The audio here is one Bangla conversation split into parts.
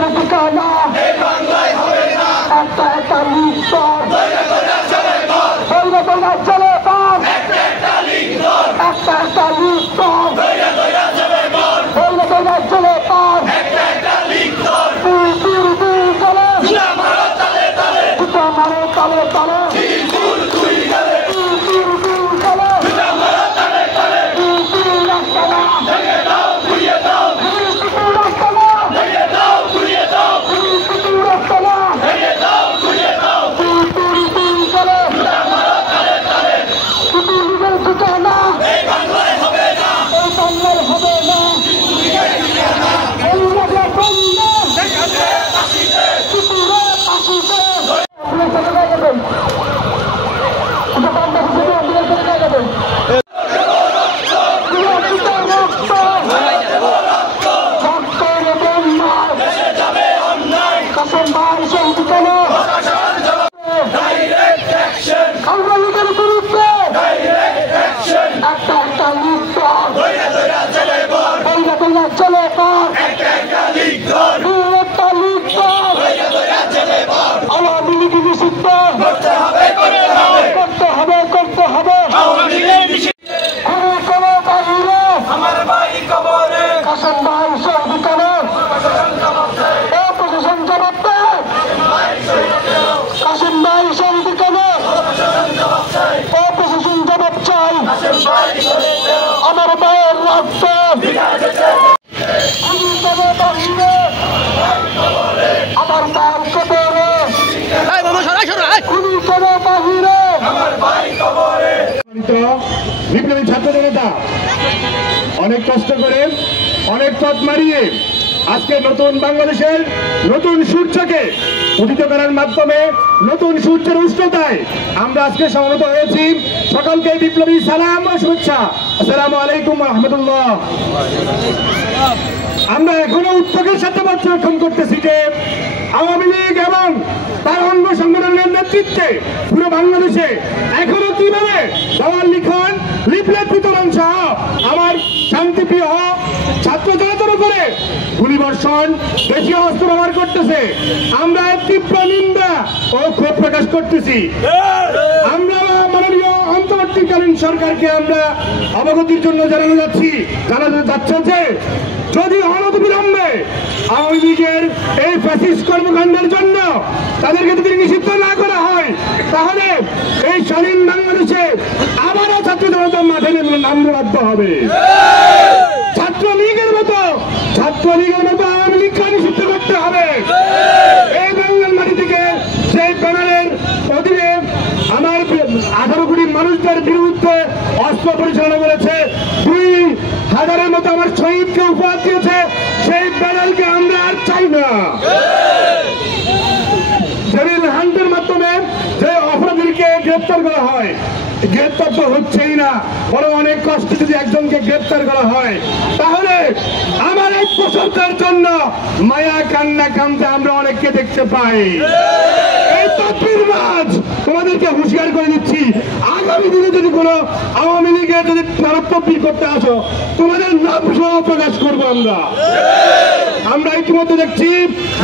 লিগের ঠিকানা একটা একটা লিগ চলে একটা একটা লিগ চলে তালে তালে আমার মায়ের রক্ত আমার মার কবরে বিপ্লবী ছাত্র জনতা অনেক কষ্ট করে অনেক পথ মারিয়ে আজকে নতুন বাংলাদেশের নতুন সূর্যকে উদিত করার মাধ্যমে নতুন সূর্যের উষ্ণতায় আমরা আজকে সমবেত হয়েছি। সকলকে বিপ্লবী সালাম ও শুভেচ্ছা। আসসালামু আলাইকুম ওয়া রাহমাতুল্লাহ। আমরা এখনো উদ্যোগের সাথে পর্যবেক্ষণ করতেছি যে আওয়ামী লীগ এবং তার অঙ্গ সংগঠনের নেতৃত্বে পুরো বাংলাদেশে এখনো কিভাবে দেওয়াল লিখন লিফলেট বিতরণ সহ আমার শান্তিপ্রিয় ছাত্র জনতার উপরে গুলিবর্ষণ দেশীয় অস্ত্র ব্যবহার করতেছে। আমরা তীব্র নিন্দা ও ক্ষোভ প্রকাশ করতেছি। আমরা মাননীয় অন্তর্বর্তীকালীন সরকারকে আমরা অবগতির জন্য জানাতে যাচ্ছে যে যদি অনতিবিলম্বে আওয়ামী লীগের এই ফ্যাসিস্ট কর্মকাণ্ডের জন্য তাদেরকে যদি নিষিদ্ধ না করা হয় তাহলে এই স্বাধীন বাংলাদেশে আবারও ছাত্র জনতা মাঠে নামতে বাধ্য হবে। ছাত্রলীগের মতো আওয়ামী লীগকে নিষিদ্ধ করতে হবে। এই বাংলার মাটি থেকে সেই প্যানেলের অধীনে আমার 18 কোটি মানুষদের বিরুদ্ধে অস্ত্র পরিচালনা করেছে, 2000-এর মতো আমার শহীদকে উপহার দিয়েছে, সেই প্যানেলকে আমরা আর চাই না। জেরিল হান্টের মাধ্যমে যে অপরাধীকে গ্রেপ্তার করা হয়, গ্রেপ্তার তো হচ্ছেই না, বরং অনেক কষ্ট যদি একজনকে গ্রেপ্তার করা হয় তাহলে আমার এক সরকারের জন্য মায়া কান্না কান্দতে আমরা অনেককে দেখতে পাই। এই তকবীরবাজ তোমাদেরকে হুঁশিয়ার করে দিচ্ছি, আগামী দিনে যদি কোনো আওয়ামী লীগের যদি তকবীর করতে আসো তোমাদের নাম সহ প্রকাশ করবো। আমরা ইতিমধ্যে দেখছি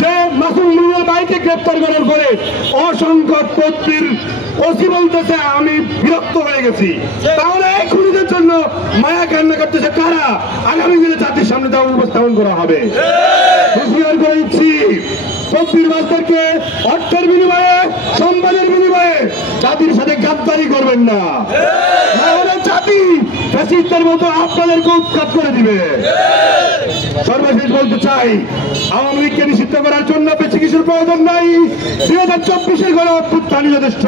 যে মাসুম মিয়ার বাড়িতে গ্রেপ্তার করার পরে অসংখ্য তকবীর ওসি বলতেছে আমি বিরক্ত হয়ে গেছি। তাহলে এই খুনিদের জন্য মায়া কান্না করতেছে কারা? আগামী দিনে জাতির সামনে তা উপস্থাপন করা হবে। হুঁশিয়ার করে দিচ্ছি, তকবীরবাজদেরকে অর্থের বিনিময়ে সম্মানের বিনিময়ে জাতির সাথে গাদ্দারি করবেন না, তাহলে জাতি ফ্যাসিস্টের মতো আপনাদেরকে উৎখাত করে দিবে। সর্বশেষ বলতে চাই, আওয়ামী লীগকে নিষিদ্ধ করার জন্য বেশি কিছুর প্রয়োজন নাই। 2024-এর গণ অভ্যুত্থানই যথেষ্ট।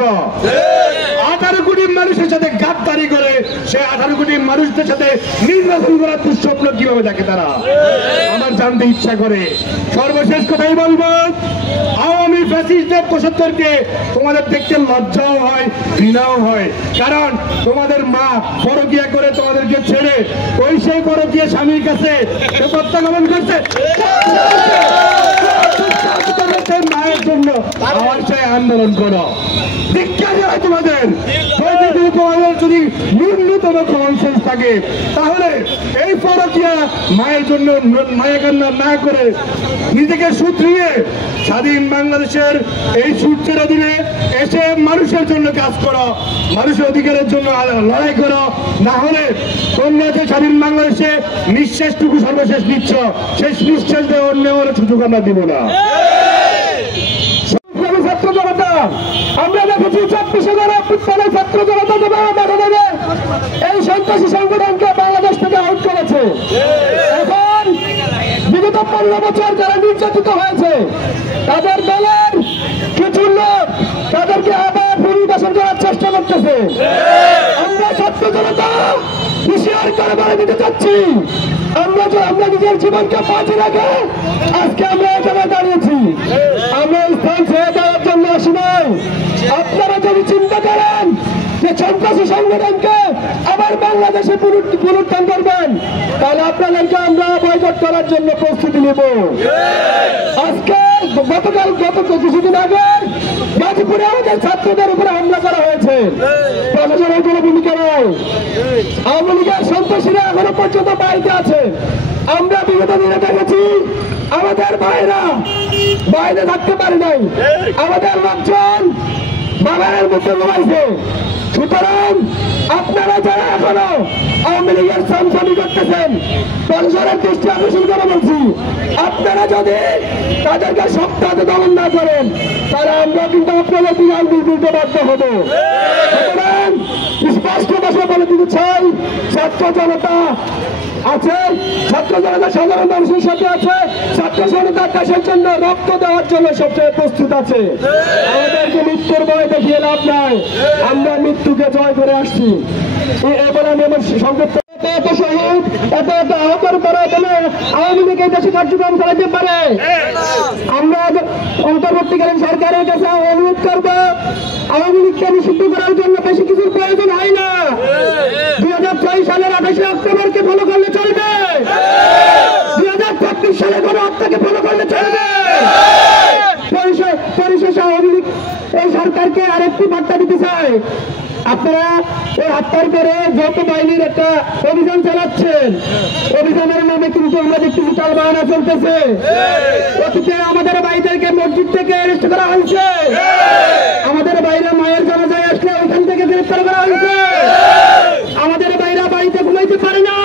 18 কোটি মানুষের সাথে গাদ্দারি করে সে 18 কোটি মানুষদের সাথে নির্বাচন করার দুঃস্বপ্ন কিভাবে দেখে তারা আমার জানতে ইচ্ছা করে। সর্বশেষ কথাই বলবো, আওয়ামী ফ্যাসিস্টদের প্রশাসনকে তোমাদের দেখতে লজ্জাও হয়, ঘৃণাও হয়, কারণ তোমাদের মা পরকিয়া করে তোমাদেরকে ছেড়ে ওই সেই পরকিয়া স্বামীর কাছে প্রত্যাগমন করছে। মায়ের জন্য আমার চাই আন্দোলন করো। ধিক্কারই হয় তোমাদের। তোমাদের যদি ন্যূনতম কমন সেন্স থাকে তাহলে এই পরকীয়া মায়ের জন্য মায়া কান্না না করে নিজেকে শুধরিয়ে স্বাধীন বাংলাদেশের এই সূর্যের অধীনে এসে মানুষের জন্য কাজ করো, মানুষের অধিকারের জন্য লড়াই করো। না হলে তোমরা যে স্বাধীন বাংলাদেশে নিঃশ্বাসটুকু সর্বশেষ নিচ্ছ, শেষ নিঃশ্বাস দিয়ে অন্য সুযোগ আমরা দিব না। ছাত্র জনতা আমরা দেখেছি 26,000 ছাত্র জনতা এই সন্ত্রাসী সংগঠনকে বাংলাদেশ থেকে আউট করেছে। এখন বিগত 15 বছর যারা নির্যাতিত হয়েছে তাদের দলের কিছু লোক তাদেরকে আবার পুনর্বাসন করার চেষ্টা করতেছে। আমরা ছাত্র জনতা হুঁশিয়ার করে বলে দিতে চাচ্ছি, আমরা নিজের জীবনকে বাঁচিয়ে রাখে আজকে আমরা এখানে দাঁড়িয়েছি। আমরা স্থান ছেড়ে দেওয়ার জন্য আসি নাই। আপনারা যদি চিন্তা করেন যে সন্ত্রাসী সংগঠনকে আবার বাংলাদেশে পুনরুত্থান করবেন তাহলে আপনাদেরকে আমরা বয়কট করার জন্য প্রস্তুতি নেব। আজকে গত কিছুদিন আগে গাজীপুরে আমাদের ছাত্রদের উপরে হামলা করা হয়েছে, প্রশাসনের কোনো ভূমিকা নয়। আওয়ামী লীগের সন্ত্রাসীরা এখনো পর্যন্ত বাড়িতে আছে। আমরা বিগত দিনে দেখেছি আমাদের ভাইরা বাইরে থাকতে পারে নাই, আমাদের লোকজন বাগানের মধ্যে ঘুমাইছে। সুতরাং আপনারা যারা এখনো আওয়ামী লীগের সামসামি করতেছেন প্রশাসনের দৃষ্টি আকর্ষণ করে বলছি, আপনারা যদি তাদেরকে সপ্তাহে দমন না করেন তাহলে আমরা কিন্তু আপনাদের বিধান বিলতে বাধ্য হব। সুতরাং স্পষ্ট ভাষা বলে দিতে চাই, ছাত্র জনতা আছে, ছাত্র জনতা সাধারণ মানুষের সাথে আছে, ছাত্র জনতা দেশের জন্য রক্ত দেওয়ার জন্য সবচেয়ে প্রস্তুত আছে। আমাদেরকে মৃত্যুর ভয় দেখিয়ে লাভ নাই, আমরা মৃত্যুকে জয় করে আসছি। এবার আমি আমার সংক্ষিপ্ত এত শহীদ এত আহতের পরে আওয়ামী লীগ এই দেশে কার্যক্রম চালাতে পারে। আমরা অন্তর্বর্তীকালীন সরকারের কাছে অনুরোধ করবো আওয়ামী লীগকে নিষিদ্ধ করার জন্য বেশি কিছুর প্রয়োজন হয় না। 2006 সালের 28 অক্টোবরকে ফলো করলে চলবে, 2036 সালে কোনো হত্যাকে ফলো করলে চলবে। পরিশেষে আওয়ামী লীগ এই সরকারকে আরেকটি বার্তা দিতে চায়, আপনারা এই হত্যার পরে যৌথ বাহিনীর একটা অভিযান চালাচ্ছেন, অভিযানের নামে কিন্তু আমরা দেখতেছি টালবাহানা চলতেছে। অতীতে আমাদের ভাইদেরকে মসজিদ থেকে অ্যারেস্ট করা হয়েছে, আমাদের ভাইরা মায়ের জানাজায় আসলে ওইখান থেকে গ্রেফতার করা হয়েছে, আমাদের ভাইরা বাড়িতে ঘুমাইতে পারে না।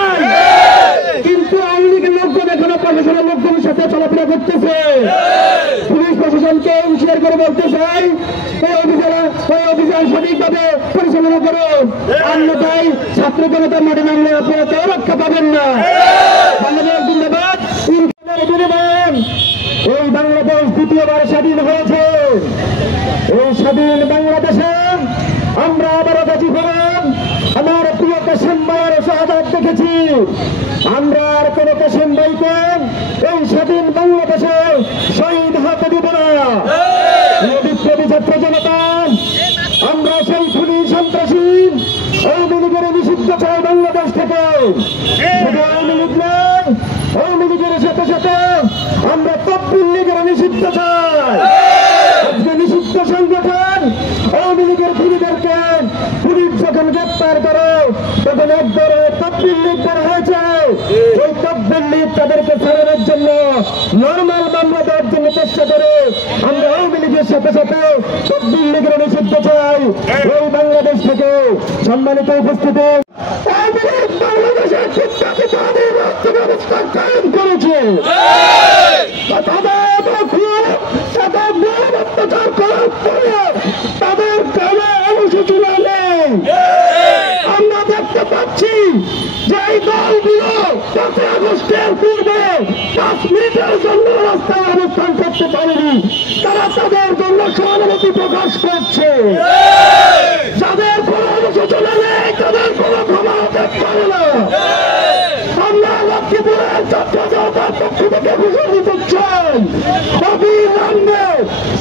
কিন্তু আওয়ামী লীগের লোকজন এখনো প্রশাসনের লোকজনের সাথে চলাফেরা করতেছে। পুলিশ প্রশাসনকে হুঁশিয়ার করে বলতে চাই এই অভিযান সঠিকভাবে পরিচালনা করুন, অন্যথায় ছাত্র জনতার মাঠে নামলে আপনারা কেউ রক্ষা পাবেন না। ধন্যবাদ। এই বাংলাদেশ দ্বিতীয়বার স্বাধীন হয়েছে। এই স্বাধীন বাংলাদেশে আমরা আবারও গাজীপুরে আমার প্রিয় কাসেম ভাইয়ের শাহাদাত দেখেছি। আমরা আর কোন কাসেম ভাইকে এই স্বাধীন বাংলাদেশে শহীদ হতে দিব না। বিপ্লবী ছাত্র জনতা আমরা সেই খুনি সন্ত্রাসী আওয়ামী লীগের নিষিদ্ধ চাই বাংলাদেশ থেকে। শুধু আওয়ামী লীগ নয়, আওয়ামী লীগের সাথে সাথে আমরা তকবীর লীগের নিষিদ্ধ চাই। আজকে নিষিদ্ধ সংগঠন আওয়ামী লীগের খুনিদেরকে পুলিশ যখন গ্রেপ্তার করে তখন একবারে তকবীর লীগ বের হয়েছে। ওই তকবীর লীগ তাদেরকে ছাড়ানোর জন্য নর্মাল মামলা দেওয়ার জন্য চেষ্টা করে। আমরা আওয়ামী লীগের সাথে সাথে তকবীর লীগের নিষিদ্ধ চাই এই বাংলাদেশ থেকে। সম্মানিত উপস্থিতি, বাংলাদেশের শিক্ষার্থীদের রক্ত ব্যবস্থা কায়েম করেছে, অত্যাচার করার পরে তাদের কানে অনুসূচনা নেই। আমরা দেখতে পাচ্ছি যে এই দলগুলো 5 আগস্টের পূর্বে 5 মিনিটের জন্য রাস্তায় অবস্থান করতে পারেনি। তারা তাদের জন্য সহানুভূতি প্রকাশ করছে। যাদের কোনো অনুশোচনা নেই তাদের কোনো ক্ষমা হতে পারে না। আমরা লক্ষ্মীপুরের ছাত্র জনতার পক্ষ থেকে ঘোষণা দিতে চাই, অবিলম্বে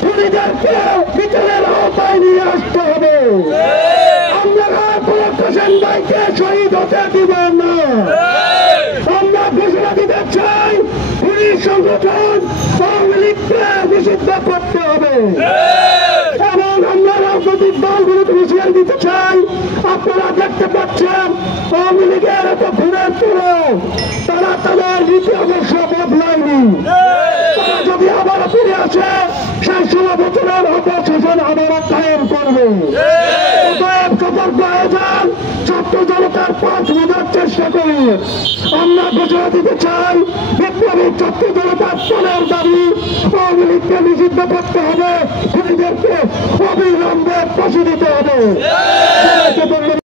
খুনিদেরকে বিচারের আওতায় নিয়ে আসতে হবে। আমরা কোনো কাসেম ভাইকে শহীদ হতে দিব না। আমরা ঘোষণা দিতে চাই পুলিশ সংগঠন আওয়ামী লীগকে নিষিদ্ধ করতে হবে। তাদের এত ঘুরের পরেও তারা তাদের নীতি আদর্শ বদলায়নি। তারা যদি আবার ফিরে আসে সেই 16 বছরের অপশাসন আবারও কায়েম করবে। সতর্ক হয়ে যান, ছাত্র জনতার পথ বোঝার চেষ্টা করি। আমরা ঘোষণা দিতে চাই, বিপ্লবী ছাত্র জনতার পরের দাবি আওয়ামী লীগকে নিষিদ্ধ করতে হবে, খুনিদেরকে অবিলম্বে ফাঁসি দিতে হবে।